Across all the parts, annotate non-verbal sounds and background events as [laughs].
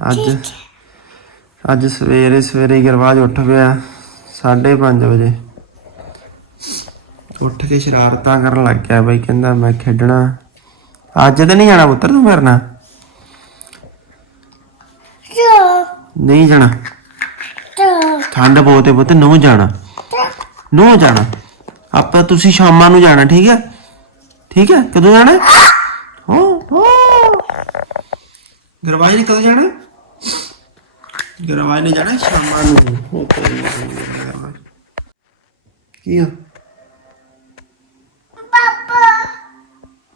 ਅੱਜ ਅੱਜ ਸਵੇਰੇ ਸਵੇਰੇ ਗਰਵਾਜ ਉੱਠ ਪਿਆ 5:30 ਵਜੇ। ਉੱਠ ਕੇ ਸ਼ਰਾਰਤਾਂ ਕਰਨ ਲੱਗ ਗਿਆ ਬਈ ਕਹਿੰਦਾ ਮੈਂ ਖੇਡਣਾ। ਅੱਜ ਤਾਂ ਨਹੀਂ ਜਾਣਾ ਪੁੱਤਰ ਤੂੰ ਮੇਰੇ ਨਾਲ? ਨਹੀਂ ਜਾਣਾ। ਠੰਡ ਬਹੁਤ ਹੈ ਪੁੱਤ ਨੂੰ ਜਾਣਾ। ਨੂੰ ਜਾਣਾ। ਆਪਾਂ ਤੁਸੀਂ ਸ਼ਾਮਾਂ ਨੂੰ ਜਾਣਾ ਠੀਕ ਹੈ? ਠੀਕ ਹੈ? ਕਦੋਂ ਜਾਣਾ? ਹੋ। ਹੋ। ਗਰਵਾਜ ਨੇ ਕਦੋਂ ਜਾਣਾ? ਗਰਵਾਜ ਨੇ ਜਾਣਾ ਸ਼ਾਮਾਂ ਨੂੰ। ਕੀ ਆ?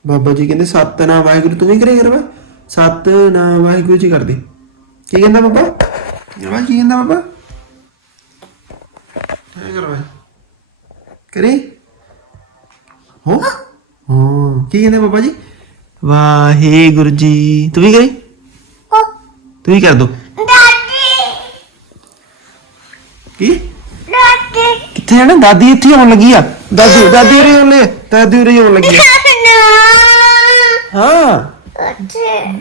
ਬਾਬਾ ਜੀ ਕਹਿੰਦੇ ਸਤਨਾਮ ਵਾਹਿਗੁਰੂ ਤੂੰ ਵੀ ਕਰੇ ਗਰਵਾ ਸਤਨਾਮ ਵਾਹਿਗੁਰੂ ਜੀ ਕਰਦੇ। ਕੀ ਕਹਿੰਦਾ ਬਾਬਾ? ਗਰਵਾ ਕੀ ਕਹਿੰਦਾ ਬਾਬਾ? ਹੈ ਗਰਵਾ ਕਰੇ? ਹੋ? ਹਾਂ। ਕੀ ਕਹਿੰਦੇ ਬਾਬਾ ਜੀ? ਵਾਹਿਗੁਰੂ ਜੀ ਤੂੰ ਵੀ ਕਰੇ? ਤੂੰ ਵੀ ਕਰ ਦੋ। ਕੀ? ਕਿੱਥੇ ਜਾਣਾ? ਦਾਦੀ ਇੱਥੇ ਆਉਣ ਲੱਗੀ ਆ। ਦਾਦੀ ਦਾਦੀ ਉਰੇ ਆਉਣ ਲੈ ਦਾਦੀ ਉਰੇ ਆਉਣ ਲੱਗੀ ਆ। ਹਾਂ।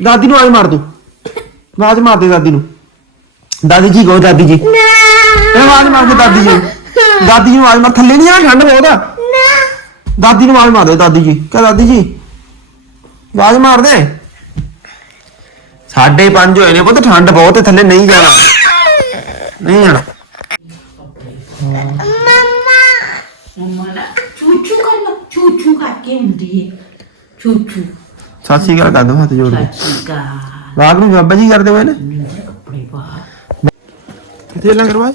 ਦਾਦੀ ਨੂੰ ਆਵਾਜ਼ ਮਾਰ ਦੋ। ਆਵਾਜ਼ ਮਾਰ ਦੇ ਦਾਦੀ ਨੂੰ। ਦਾਦੀ ਜੀ ਕਹੋ ਦਾਦੀ ਜੀ। ਇਹ ਆਵਾਜ਼ ਮਾਰ ਕੇ ਦਾਦੀ ਜੀ। ਦਾਦੀ ਨੂੰ ਆਵਾਜ਼ ਮਾਰ ਥੱਲੇ ਨਹੀਂ ਜਾਣਾ ਠੰਡ ਬਹੁਤ ਆ। ਦਾਦੀ ਨੂੰ ਆਵਾਜ਼ ਮਾਰ ਦੇ ਦਾਦੀ ਜੀ। ਕਹ ਦਾਦੀ ਜੀ ਆਵਾਜ਼ ਮਾਰ ਦੇ। ਸਾਢੇ ਪੰਜ ਹੋਏ ਨੇ ਪੁੱਤ ਠੰਡ ਬਹੁਤ ਹੈ ਥੱਲੇ ਨਹੀਂ ਜਾਣਾ। ਨਹੀਂ ਜਾਣਾ। ਮੰਮਾ। ਨਾ ਚੂਚੂ ਕਰ ਚੂਚੂ ਕਰਕੇ ਹੁੰਦੀ ਹੈ ਚੂਚੂ। ਸਤਿ ਸ਼੍ਰੀ ਅਕਾਲ ਕਰ ਦੋ ਹੱਥ ਜੋੜ ਕੇ। ਸੱਚੀਗਾ ਵਾਗ ਨੂੰ ਬਾਬਾ ਜੀ ਕਰਦੇ ਹੋਏ ਨੇ? ਕੱਪੜੇ ਪਾ। ਕਿੱਥੇ ਲੰਗਰ ਬਾਜ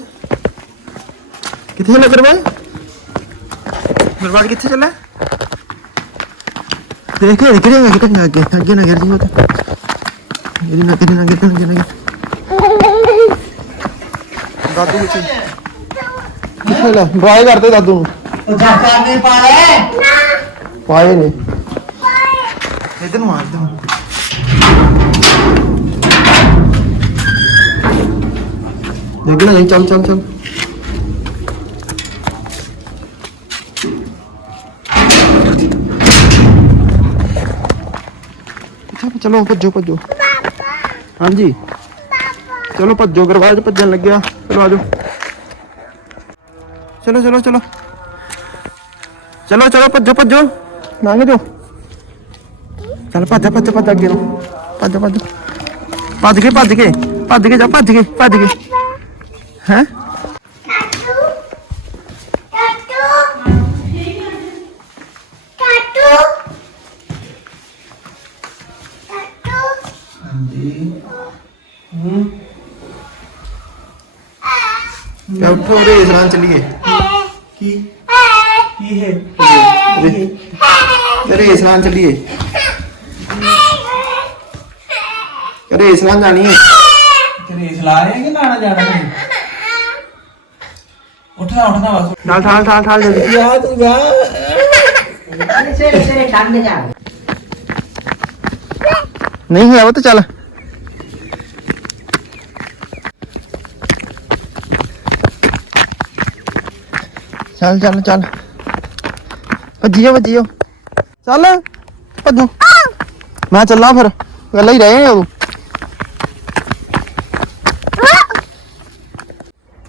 ਕਿੱਥੇ ਲੰਗਰ ਬਾਜ ਦਰਬਾਰ ਕਿੱਥੇ ਚੱਲਾ ਦੇਖ ਦੇਖ ਰਿਹਾ ਹੈ ਕਿੱਥੇ ਅੱਗੇ ਅੱਗੇ ਨਾ ਗਿਰ ਜੀ ਉਹ ਇਹਦੀ ਨਾ ਕਿਤੇ ਨਾ ਗਿਰ ਨਾ ਗਿਰ ਨਾ ਗਿਰ। ਦਾਦੂ ਕਿੱਥੇ ਕਿੱਥੇ ਲੈ ਡਰਾਈ ਕਰਦੇ ਦਾਦੂ ਨੂੰ ਉਹ ਜਾਤਾ ਕੇ ਪਾਏ ਪਾਏ ਨੇ ਇਧਰ ਨੂੰ ਆ ਇਧਰ ਨੂੰ ਦੇਖ ਨਾ ਚੱਲ ਚੱਲ ਚੱਲ ਇੱਥੇ ਚਲੋ ਭੱਜੋ ਭੱਜੋ ਹਾਂਜੀ। ਚਲੋ ਭੱਜੋ, ਗਰਵਾਜ ਭੱਜਣ ਲੱਗਿਆ। ਚਲੋ ਆਜੋ। ਚਲੋ ਚਲੋ ਚਲੋ। ਚਲੋ ਚਲੋ, ਭੱਜੋ ਭੱਜੋ। ਲੰਘ ਜਾਓ। ਚੱਲ ਭੱਜ ਭੱਜ ਭੱਜ ਅੱਗੇ ਨੂੰ। ਭੱਜ ਭੱਜ। ਭੱਜ ਕੇ ਭੱਜ ਕੇ ਭੱਜ ਕੇ, ਜਾ, ਭੱਜ ਕੇ ਭੱਜ ਕੇ। ਹੈ? ਮੈਂ ਉੱਠੋ ਰੇ ਇਸਰਾਂ ਚੱਲੀਏ ਕੀ ਕੀ ਹੈ ਰੇ ਇਸਰਾਂ ਚੱਲੀਏ ਰੇ ਇਸਰਾਂ ਜਾਣੀ ਹੈ ਰੇਸ ਲਾ ਰਹੇ ਆ ਕਿ ਨਾਣਾ ਜਾਣਾ ਨਹੀਂ ਉੱਠਣਾ ਉੱਠਣਾ ਬਸ ਠਾਲ ਠਾਲ ਠਾਲ ਠਾਲ ਜਲਦੀ ਯਾ ਤੂੰ ਜਾ ਸਵੇਰੇ ਸਵੇਰੇ ਠੰਡ ਜਾਵੇ ਨਹੀਂ ਹੋਇਆ ਉਹ ਤਾਂ ਚੱਲ। ਚੱਲ ਚੱਲ ਚੱਲ। ਭੱਜੀਓ ਭੱਜੀਓ। ਚੱਲ ਭੱਜੋ। ਮੈਂ ਚੱਲਾਂ ਫਿਰ ਪਹਿਲਾਂ ਹੀ ਰਹੇ ਉਦੋਂ।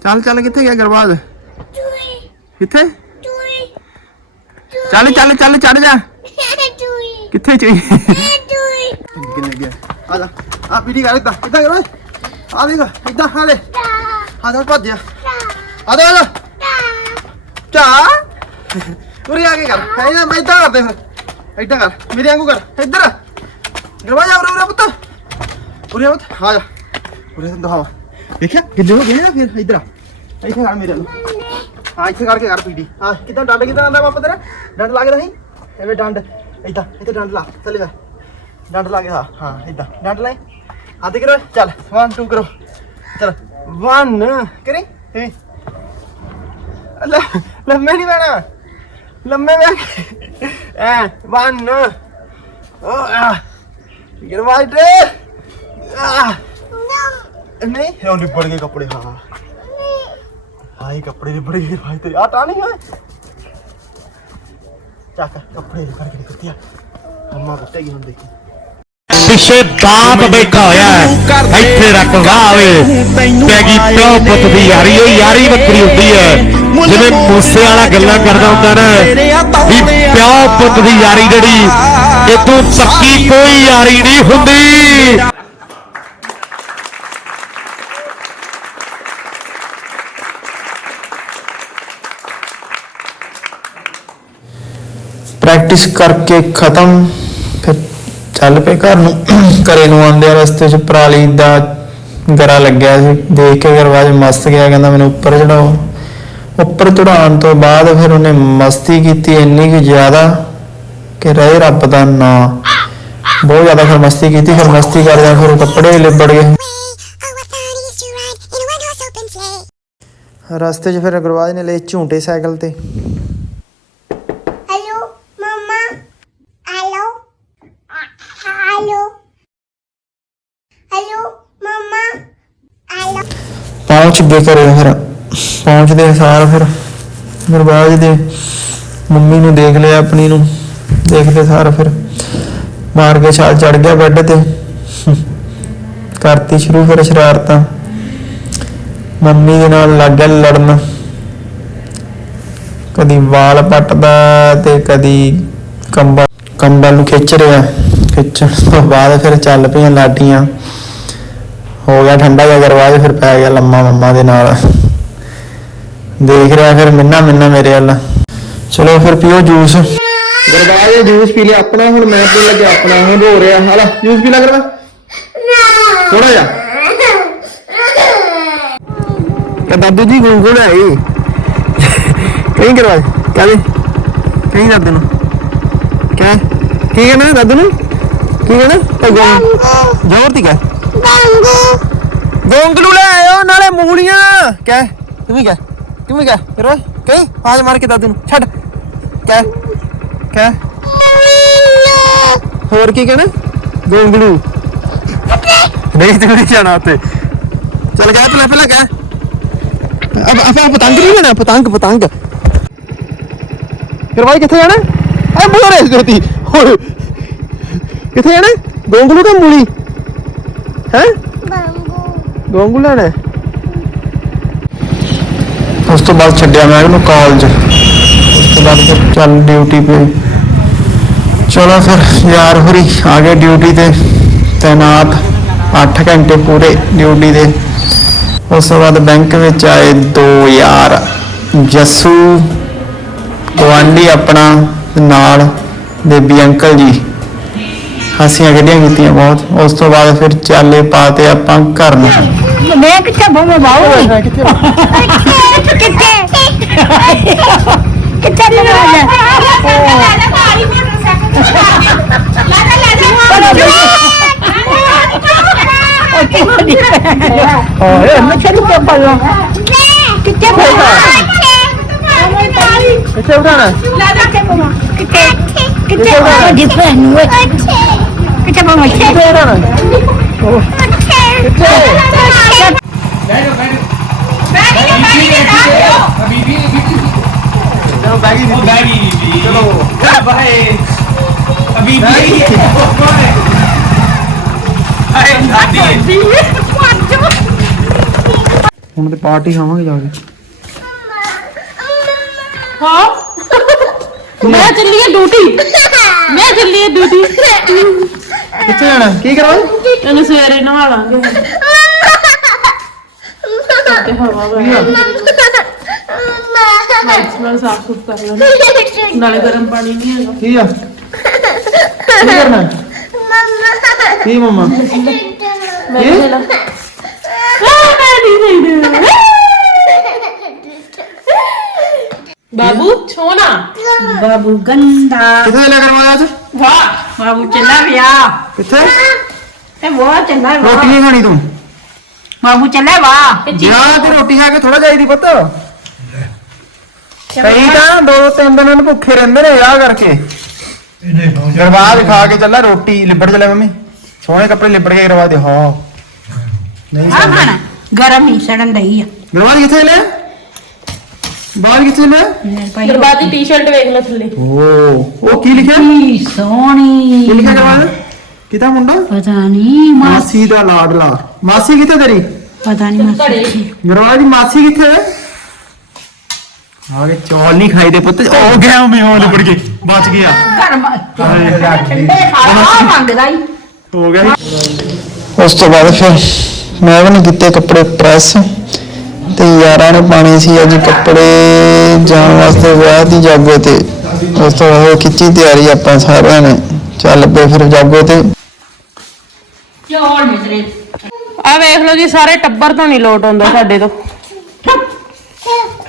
ਚੱਲ ਚੱਲ ਕਿੱਥੇ ਗਿਆ ਗਰਬਾਜ? ਕਿੱਥੇ? ਚੱਲ ਚੱਲ ਚੱਲ ਚੜ ਜਾ। ਕਿੱਥੇ ਚਈ ਆ ਜਾ ਆ ਪੀੜੀ ਕਰ ਇੱਦਾਂ ਇੱਦਾਂ ਕਰ ਓਏ। ਆ ਦੇਖ ਇੱਦਾਂ ਆ ਲੈ ਆ ਜਾ ਭੱਜ ਜਾ। ਆ ਜਾ ਆ ਜਾ। ਚਾ। ਉਰੇ ਆ ਕੇ ਕਰ। ਐਦਾਂ ਮੈਂ ਇੱਦਾਂ ਕਰਦੇ ਫਿਰ। ਇੱਦਾਂ ਕਰ। ਮੇਰੇ ਵਾਂਗੂ ਕਰ। ਇੱਧਰ। ਗਰਵਾ ਜਾ ਉਰੇ ਉਰੇ ਪੁੱਤ। ਉਰੇ ਆ ਪੁੱਤ। ਆ ਜਾ। ਉਰੇ ਦਿਖਾਵਾ। ਦੇਖਿਆ? ਕਿੱਲੇ ਹੋ ਗਏ ਨਾ ਫਿਰ? ਇੱਧਰ ਆ। ਇੱਥੇ ਕਰ ਮੇਰੇ ਨੂੰ ਹਾਂ ਇੱਥੇ ਕਰਕੇ ਕਰ ਪੀੜੀ। ਹਾਂ ਕਿੱਦਾਂ ਡੰਡ ਕਿੱਦਾਂ ਆਂਦਾ ਪਾਪਾ ਤੇਰਾ? ਡੰਡ ਲੱਗਦਾ ਨਹੀਂ ਐਵੇਂ ਡੰਡ। ਇੱਦਾਂ ਇੱਥੇ ਡੰਡ ਲਾ। ਥੱਲੇ ਕਰ। ਡੰਡ ਲਾ ਕੇ, ਹਾਂ ਹਾਂ ਇੱਦਾਂ ਡੰਡ ਲਾਈ। ਹੱਥ ਕਰੋ, ਚੱਲ 1 2 ਕਰੋ। ਚੱਲ 1 ਕਰੀ? ਇਹ ਲੈ, ਲੰਮੇ ਨਹੀਂ ਬੈਣਾ ਲੰਮੇ ਬੈ ਐ 1 ਓ, ਆ। ਗਿਰਵਾਈਟ ਆ। ਨਹੀਂ? ਇਹ ਲਿਪੜ ਗਏ ਕੱਪੜੇ, ਹਾਂ। ਹਾਂ ਕੱਪੜੇ ਲਿਪੜ ਗਏ ਭਾਈ ਤੇ ਆ ਟਾਣੀ ਹੈ ਚੱਕ, ਕੱਪੜੇ ਲਿਪੜ ਗਏ, ਕੁੱਤਿਆ। ਅੰਮਾ ਕੁੱਤੇ ਗਈ ਹੁਣ ਪਿੱਛੇ ਬਾਪ ਬੈਠਾ ਹੋਇਆ ਹੈ। ਇੱਥੇ ਰਖਵਾਵੇ ਪੈਗੀ ਪਿਓ ਪੁੱਤ ਦੀ ਯਾਰੀ ਉਹ ਯਾਰੀ ਵੱਖਰੀ ਹੁੰਦੀ ਹੈ। ਜਿਵੇਂ ਮੂਸੇ ਵਾਲਾ ਗੱਲਾਂ ਕਰਦਾ ਹੁੰਦਾ ਨਾ ਵੀ ਪਿਓ ਪੁੱਤ ਦੀ ਯਾਰੀ ਜਿਹੜੀ ਇਹ ਤੋਂ ਪੱਕੀ ਕੋਈ ਯਾਰੀ ਨਹੀਂ ਹੁੰਦੀ। ਪ੍ਰੈਕਟਿਸ ਕਰਕੇ ਖਤਮ ਫਿਰ ਚੱਲ ਪਏ ਘਰ ਨੂੰ। ਘਰੇ ਨੂੰ ਆਉਂਦੇ ਆ ਰਸਤੇ 'ਚ ਪਰਾਲੀ ਦਾ ਗਰਾ ਲੱਗਿਆ ਸੀ। ਦੇਖ ਕੇ ਗਰਵਾਜ ਮਸਤ ਗਿਆ। ਕਹਿੰਦਾ ਮੈਨੂੰ ਉੱਪਰ ਚੜਾਓ। ਉੱਪਰ ਚੜਾਉਣ ਤੋਂ ਬਾਅਦ ਫਿਰ ਉਹਨੇ ਮਸਤੀ ਕੀਤੀ ਇੰਨੀ ਕਿ ਜ਼ਿਆਦਾ ਕਿ ਰਹੇ ਰੱਬ ਦਾ ਨਾਂ ਬਹੁਤ ਜ਼ਿਆਦਾ ਫਿਰ ਮਸਤੀ ਕੀਤੀ। ਫਿਰ ਮਸਤੀ ਕਰਦਿਆਂ ਫਿਰ ਕੱਪੜੇ ਲਿਬੜ ਗਏ। ਰਸਤੇ 'ਚ ਫਿਰ ਅਗਰਵਾਜ ਨੇ ਲਏ ਝੂਟੇ ਸਾਈਕਲ ਤੇ। ਪਹੁੰਚ ਗਏ ਘਰੇ ਫਿਰ। ਪਹੁੰਚਦੇ ਸਾਰ ਫਿਰ ਗੁਰਬਾਜ ਦੇ ਮੰਮੀ ਨੂੰ ਦੇਖ ਲਿਆ, ਆਪਣੀ ਨੂੰ ਦੇਖਦੇ ਸਾਰ ਫਿਰ ਮਾਰ ਕੇ ਛਾਲ ਚੜ ਗਿਆ ਬੈੱਡ ਤੇ। ਕਰਤੀ ਸ਼ੁਰੂ ਫਿਰ ਸ਼ਰਾਰਤਾਂ। ਮੰਮੀ ਦੇ ਨਾਲ ਲੱਗ ਗਿਆ ਲੜਨ। ਕਦੀ ਵਾਲ ਪੱਟਦਾ ਤੇ ਕਦੀ ਕੰਬਲ ਕੰਬਲ ਨੂੰ ਖਿੱਚ ਰਿਹਾ। ਖਿੱਚਣ ਤੋਂ ਬਾਅਦ ਫਿਰ ਚੱਲ ਪਈਆਂ ਲਾਟੀਆਂ ਹੋ ਗਿਆ ਠੰਡਾ ਜਿਹਾ ਕਰਵਾਜ ਫਿਰ ਪੈ ਗਿਆ ਲੰਮਾ ਮੰਮਾ ਦੇ ਨਾਲ। ਦੇਖ ਰਿਹਾ ਫਿਰ ਮਿੰਨਾ ਮਿੰਨਾ ਮੇਰੇ ਵੱਲ। ਚਲੋ ਫਿਰ ਪੀਓ ਜੂਸ। ਗਰਵਾਜ ਜੂਸ ਪੀ ਲਿਆ ਆਪਣਾ, ਹੁਣ ਮੈਂ ਪੀਣ ਲੱਗਿਆ ਆਪਣਾ ਹੁਣ ਹੋ ਰਿਹਾ ਹਾਲਾ। ਜੂਸ ਪੀ ਲੈ ਕਰਵਾ ਥੋੜਾ ਜਿਹਾ। ਕਹ ਦਾਦੂ ਜੀ ਗੁੰਗੁਣ ਹੈ ਇਹ ਕਹੀਂ ਕਰਵਾਜ ਕਹਦੇ ਕਹੀਂ ਦਾਦੂ ਨੂੰ। ਕਿਆ ਕੀ ਕਹਿਣਾ ਦਾਦੂ ਨੂੰ? ਕੀ ਕਹਿਣਾ ਜ਼ੋਰ ਦੀ ਕਹਿ। ਗੋਂਗਲੂ ਲੈ ਆਇਓ, ਨਾਲੇ ਮੂਲੀਆਂ। ਕਹਿ, ਤੂੰ ਵੀ ਕਹਿ, ਤੂੰ ਵੀ ਕਹਿ ਰੋਏ ਕਹੀਂ ਆਜ ਮਾਰ ਕੇ ਦਾਦੂ ਨੂੰ ਛੱਡ। ਕਹਿ ਕਹਿ। ਹੋਰ ਕੀ ਕਹਿਣਾ? ਗੋਂਗਲੂ ਨਹੀਂ, ਤੂੰ ਨਹੀਂ ਜਾਣਾ ਉੱਤੇ ਚੱਲ ਗਿਆ ਪਹਿਲਾਂ ਪਹਿਲਾਂ ਕਹਿ। ਅਬ ਆਪਾਂ ਪਤੰਗ ਨਹੀਂ ਲੈਣਾ, ਪਤੰਗ ਪਤੰਗ। ਫਿਰ ਭਾਈ ਕਿੱਥੇ ਜਾਣਾ? ਆ ਬੋਰੇ ਜੋਤੀ ਕਿੱਥੇ ਜਾਣਾ? ਗੋਂਗਲੂ ਤੇ ਮੂਲੀ। ਹੈ? ਲੈਣਾ? ਉਸ ਤੋਂ ਬਾਅਦ ਛੱਡਿਆ ਮੈਂ ਉਹਨੂੰ ਕਾਲਜ ਉਸ ਤੋਂ ਬਾਅਦ ਫਿਰ ਚੱਲ ਡਿਊਟੀ ਤੇ। ਚਲੋ ਫਿਰ ਯਾਰ ਹੋਰੀ ਆ ਗਏ ਡਿਊਟੀ ਤੇ। ਤੈਨਾਤ 8 ਘੰਟੇ ਪੂਰੇ ਡਿਊਟੀ ਦੇ। ਉਸ ਤੋਂ ਬਾਅਦ ਬੈਂਕ ਵਿੱਚ ਆਏ ਦੋ ਯਾਰ ਜੱਸੂ ਗਵਾਂਢੀ ਆਪਣਾ ਨਾਲ ਬੇਬੀ ਅੰਕਲ ਜੀ। ਹਾਸੀਆਂ ਗੱਡੀਆਂ ਕੀਤੀਆਂ ਬਹੁਤ। ਉਸ ਤੋਂ ਬਾਅਦ ਫਿਰ ਚਾਲੇ ਪਾਤੇ ਆਪਾਂ ਘਰ ਨੂੰ ਮੈਂ ਕਿੱਥੇ ਬੋਮੇ ਬਾਉ ਕਿੱਥੇ ਕਿੱਥੇ ਕਿੱਥੇ ਬਣਾ ਲੈ ਓਏ ਮੈਂ ਕਿੱਥੇ ਬੋਲਾਂ ਕਿੱਥੇ ਬੋਲਾਂ ਕਿੱਥੇ ਉਠਾਣਾ ਕਿੱਥੇ? ਕਿੱਥੇ? ਬੋਲਾਂ ਜਿੱਥੇ ਨੂੰ ਕਿੱਥੇ ਬੋਲਾਂ ਕਿੱਥੇ ਉਠਾਣਾ ਚਲੋ ਬੈਗੀ ਦੀ ਬੈਗੀ ਚਲੋ ਬਾਏ ਅਭੀ ਬੈਗੀ ਹਾਏ ਦਾਦੀ ਹੁਣ ਤੇ ਪਾਰਟੀ ਖਾਵਾਂਗੇ ਜਾ ਕੇ ਹਾਂ ਮੈਂ ਚੱਲੀ ਆ ਡਿਊਟੀ ਮੈਂ ਚੱਲੀ ਆ ਡਿਊਟੀ ਕਿੱਥੇ ਜਾਣਾ ਕੀ ਕਰਵਾ ਇਹਨੂੰ ਸਵੇਰੇ ਨਵਾ ਲਾਂਗੇ ਤੇ ਹਵਾ ਵਾ ਮੈਕਸਮਲ ਸਾਫ਼ ਸੁਥ ਕਰ ਲਾਂਗੇ ਨਾਲੇ ਗਰਮ ਪਾਣੀ ਨਹੀਂ ਹੈਗਾ ਕੀ ਆ ਕੀ ਕਰਨਾ ਕੀ ਮਮਾ ਮੈਂ ਚੱਲਾ ਆ ਮੈਂ ਨਹੀਂ ਨਹੀਂ ਬਾਬੂ ਛੋਨਾ ਬਾਬੂ ਗੰਦਾ ਕਿੱਥੇ ਲੈ ਕਰਵਾਇਆ ਅੱਜ ਵਾਹ ਬਾਬੂ ਚੱਲਾ ਵਿਆਹ। ਕਿੱਥੇ? ਤੇ ਉਹ ਚੱਲਾ ਰੋਟੀ ਵਾਹ ਨਹੀਂ ਖਾਣੀ ਤੂੰ। ਬਾਬੂ ਚੱਲੇ ਵਾਹ ਜਾਂ ਤੇ ਰੋਟੀ ਖਾ ਕੇ ਥੋੜਾ ਜਾਈਦੀ ਪੁੱਤ। ਕਈ ਤਾਂ ਦੋ ਦੋ ਤਿੰਨ ਦਿਨ ਨੂੰ ਭੁੱਖੇ ਰਹਿੰਦੇ ਨੇ ਵਿਆਹ ਕਰਕੇ। ਗਰਬਾਦ ਖਾ ਕੇ ਚੱਲਾ ਰੋਟੀ ਲਿਬੜ ਚੱਲੇ ਮੰਮੀ। ਸੋਹਣੇ ਕੱਪੜੇ ਲਿਬੜ ਕੇ ਗਰਬਾ ਦੇ ਹਾਂ। ਨਹੀਂ ਹਾਂ ਸੜਦੇ। ਖਾਣਾ। ਗਰਮ ਹੀ ਸੜਨ ਦਈ ਆ। ਗਰਬਾਦ ਕਿੱਥੇ ਲੈ ਬਾਹਰ ਕਿੱਥੇ ਲੈ ਗਰਬਾਦੀ ਟੀ-ਸ਼ਰਟ ਵੇਖ ਲੈ ਥੱਲੇ। ਓ ਉਹ ਕੀ ਲਿਖਿਆ? ਕੀ ਸੋਹਣੀ। ਕੀ ਲਿਖਿਆ ਗਰਬਾਦ ਕਿਤਾ ਮੁੰਡਾ? ਪਤਾ ਨਹੀਂ ਮਾਸੀ। ਦਾ ਲਾਡਲਾ ਮਾਸੀ ਕਿੱਥੇ ਤੇਰੀ? ਪਤਾ ਨਹੀਂ ਮਾਸੀ ਗੁਰਵਾਜ ਦੀ ਮਾਸੀ ਕਿੱਥੇ ਆਗੇ ਚੌਲ ਨਹੀਂ ਖਾਈਦੇ ਪੁੱਤ। ਹੋ ਗਿਆ ਮੈਂ ਹੋਣ ਪੜ ਕੇ। ਬਚ ਗਿਆ। ਘਰ ਮਾ ਠੰਡੇ ਖਾਣਾ ਮੰਗਦਾ ਹੀ ਹੋ ਗਿਆ ਉਸ ਤੋਂ ਬਾਅਦ ਫਿਰ ਮੈਂ ਵੀ ਨਹੀਂ ਕੀਤੇ ਕੱਪੜੇ ਪ੍ਰੈਸ। ਤੇ ਯਾਰਾਂ ਨੇ ਪਾਣੇ ਸੀ ਅੱਜ ਕੱਪੜੇ ਜਾਣ ਵਾਸਤੇ ਵਿਆਹ ਦੀ ਜਾਗੋ ਤੇ। ਉਸ ਤੋਂ ਬਾਅਦ ਖਿੱਚੀ ਤਿਆਰੀ ਆਪਾਂ ਸਾਰਿਆਂ ਨੇ। ਚੱਲ ਪਏ ਫਿਰ ਜਾਗੋ ਤੇ। ਆ ਵੇਖ ਲਓ ਜੀ ਸਾਰੇ ਟੱਬਰ ਤੋਂ ਨਹੀਂ ਲੋਟ ਆਉਂਦਾ ਸਾਡੇ ਤੋਂ।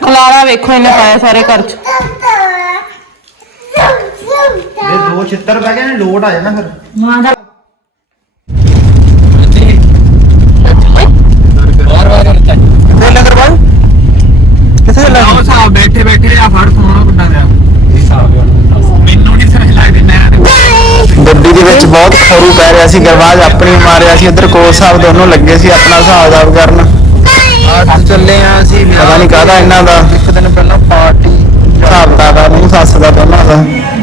ਖਲਾਰਾ ਵੇਖੋ ਇਹਨੇ ਪਾਇਆ ਸਾਰੇ ਘਰ ਚ। ਇਹ ਦੋ ਛਿੱਤਰ ਪੈ ਗਏ ਨੇ ਲੋਟ ਆ ਜਾਣਾ ਫਿਰ। ਮਾਂ ਦਾ ਕਿੱਥੇ ਲੰਗਰ ਬਾਈ ਕਿੱਥੇ ਲੰਗਰ ਆਓ ਸਾਹਿਬ ਬੈਠੇ ਬੈਠੇ ਆ ਫੜ ਸੋਣਾ ਕਿੱਦਾਂ ਦਾ ਮੈਨੂੰ ਨਹੀਂ ਸਮਝ ਲੱਗਦੀ ਮੈਂ ਗੱਡੀ ਦੇ ਵਿੱਚ ਬਹੁਤ ਖਰੂ ਪੈ ਰਿਹਾ ਸੀ ਗਰਵਾਜ ਆਪਣੀ ਮਾਰਿਆ ਸੀ ਇੱਧਰ ਕੋਚ ਸਾਹਿਬ ਦੋਨੋਂ ਲੱਗੇ ਸੀ ਆਪਣਾ ਹਿਸਾਬ ਕਿਤਾਬ ਕਰਨ। ਅੱਜ ਚੱਲੇ ਆ ਅਸੀਂ ਪਤਾ ਨਹੀਂ ਕਾਹਦਾ ਇਹਨਾਂ ਦਾ। ਇੱਕ ਦਿਨ ਪਹਿਲਾਂ ਪਾਰਟੀ ਹਿਸਾਬ ਕਿਤਾਬ ਦਾ ਮੂੰਹ ਸੱਸ ਦਾ ਦੋਨਾਂ ਦਾ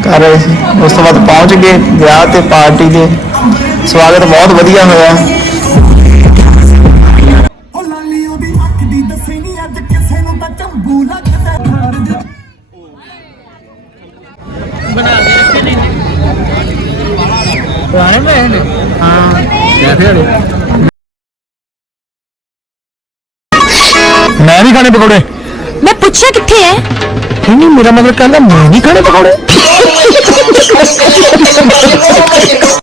ਕਰ ਰਹੇ ਸੀ। ਉਸ ਤੋਂ ਬਾਅਦ ਪਹੁੰਚ ਗਏ ਵਿਆਹ ਤੇ ਪਾਰਟੀ ਦੇ। ਸਵਾਗਤ ਬਹੁਤ ਵਧੀਆ ਹੋਇਆ। ਉਹ ਲਾਲੀ ਉਹਦੀ ਅੱਖ ਦੀ ਦੱਸੀ ਨੀ ਅੱਜ ਮੈਂ ਨਹੀਂ ਖਾਣੇ ਪਕੌੜੇ। ਮੈਂ ਪੁੱਛਿਆ ਕਿੱਥੇ ਹੈ ਨਹੀਂ ਨਹੀਂ ਮੇਰਾ ਮਤਲਬ ਕਹਿੰਦਾ ਮੈਂ ਨਹੀਂ ਖਾਣੇ ਪਕੌੜੇ। [laughs]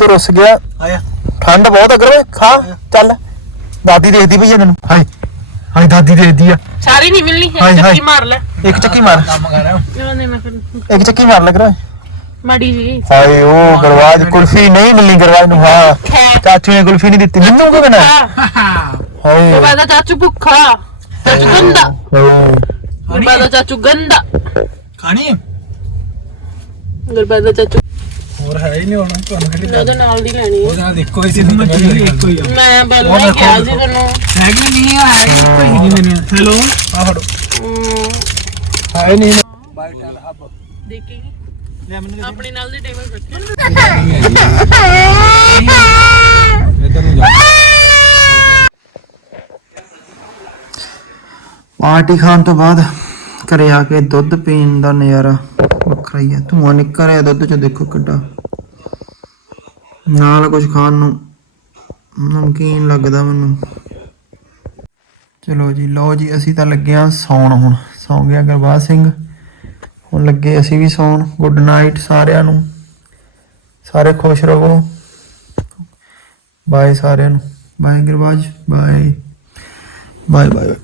ਤੋਂ ਰੁੱਸ ਗਿਆ। ਆਇਆ। ਠੰਡ ਬਹੁਤ ਅਗਰ ਓਏ ਖਾ ਚੱਲ। ਦਾਦੀ ਦੇਖਦੀ ਪਈ ਆ ਤੈਨੂੰ। ਹਾਏ ਹਾਏ ਦਾਦੀ ਦੇਖਦੀ ਆ। ਸਾਰੀ ਨਹੀਂ ਮਿਲਣੀ ਹਾਏ, ਹਾਏ। ਚੱਕੀ ਮਾਰ ਲੈ। ਇੱਕ ਚੱਕੀ ਮਾਰ। ਉਹਨੇ ਮੈਂ ਫਿਰ ਇੱਕ ਚੱਕੀ ਮਾਰ ਲੱਗ ਰਿਹਾ ਮਾੜੀ ਜੀ। ਹਾਏ ਉਹ ਗਰਵਾਜ ਕੁਲਫੀ ਨਹੀਂ ਮਿਲਣੀ ਗਰਵਾਜ ਨੂੰ। ਹਾਂ। ਚਾਚੂ ਨੇ ਕੁਲਫੀ ਨਹੀਂ ਦਿੱਤੀ। ਮੈਨੂੰ ਕਿਉਂ ਨਾ ਹਾਏ। ਗੁਰਬਾਦਾ ਚਾਚੂ ਭੁੱਖਾ। ਚਾਚੂ ਗੰਦਾ। ਹਾਏ। ਗੁਰਬਾਦਾ ਚਾਚੂ ਗੰਦਾ। ਖਾਣੀ? ਗੁਰਬਾਦਾ ਚਾਚੂ ਹੋਰ ਹੈ ਹੀ ਨਹੀਂ ਹੁਣ ਤੁਹਾਨੂੰ ਖਾਲੀ ਉਹਦੇ ਨਾਲ ਦੀ ਲੈਣੀ ਹੈ ਉਹਦਾ ਦੇਖੋ ਇਸੇ ਨੂੰ ਮੱਛੀ ਇੱਕੋ ਹੀ ਆ। ਮੈਂ ਪਹਿਲਾਂ ਹੀ ਕਿਹਾ ਸੀ ਤੈਨੂੰ। ਹੈਗੀ ਨਹੀਂ? ਆ ਹੈਗੀ ਇੱਕੋ ਹੀ ਨਹੀਂ ਮੈਨੂੰ? ਹੈਲੋ ਆ ਫੜੋ। ਹੈ ਨਹੀਂ। ਦੇਖੇਗੀ ਆਪਣੇ ਨਾਲ ਦੀ ਟੇਬਲ ਰੱਖੀ ਇਧਰ ਨੂੰ ਜਾ ਪਾਰਟੀ ਖਾਣ ਤੋਂ ਬਾਅਦ ਘਰੇ ਆ ਕੇ ਦੁੱਧ ਪੀਣ ਦਾ ਨਜ਼ਾਰਾ ਵੱਖਰਾ ਹੀ ਹੈ ਧੂਆਂ ਨਿਕਲ ਰਿਹਾ ਦੁੱਧ ਚ ਦੇਖੋ ਕਿੱਡਾ ਨਾਲ ਕੁਝ ਖਾਣ ਨੂੰ। ਨਮਕੀਨ ਲੱਗਦਾ ਮੈਨੂੰ। ਚਲੋ ਜੀ, ਲਓ ਜੀ, ਅਸੀਂ ਤਾਂ ਲੱਗਿਆ ਆ ਸੌਣ ਹੁਣ। ਸੌਂ ਗਿਆ ਗੁਰਬਾਜ ਸਿੰਘ। ਹੁਣ ਲੱਗੇ ਅਸੀਂ ਵੀ ਸੌਣ। ਗੁੱਡ ਨਾਈਟ ਸਾਰਿਆਂ ਨੂੰ। ਸਾਰੇ ਖੁਸ਼ ਰਹੋ। ਬਾਏ ਸਾਰਿਆਂ ਨੂੰ। Bye Gurbaj. Bye bye bye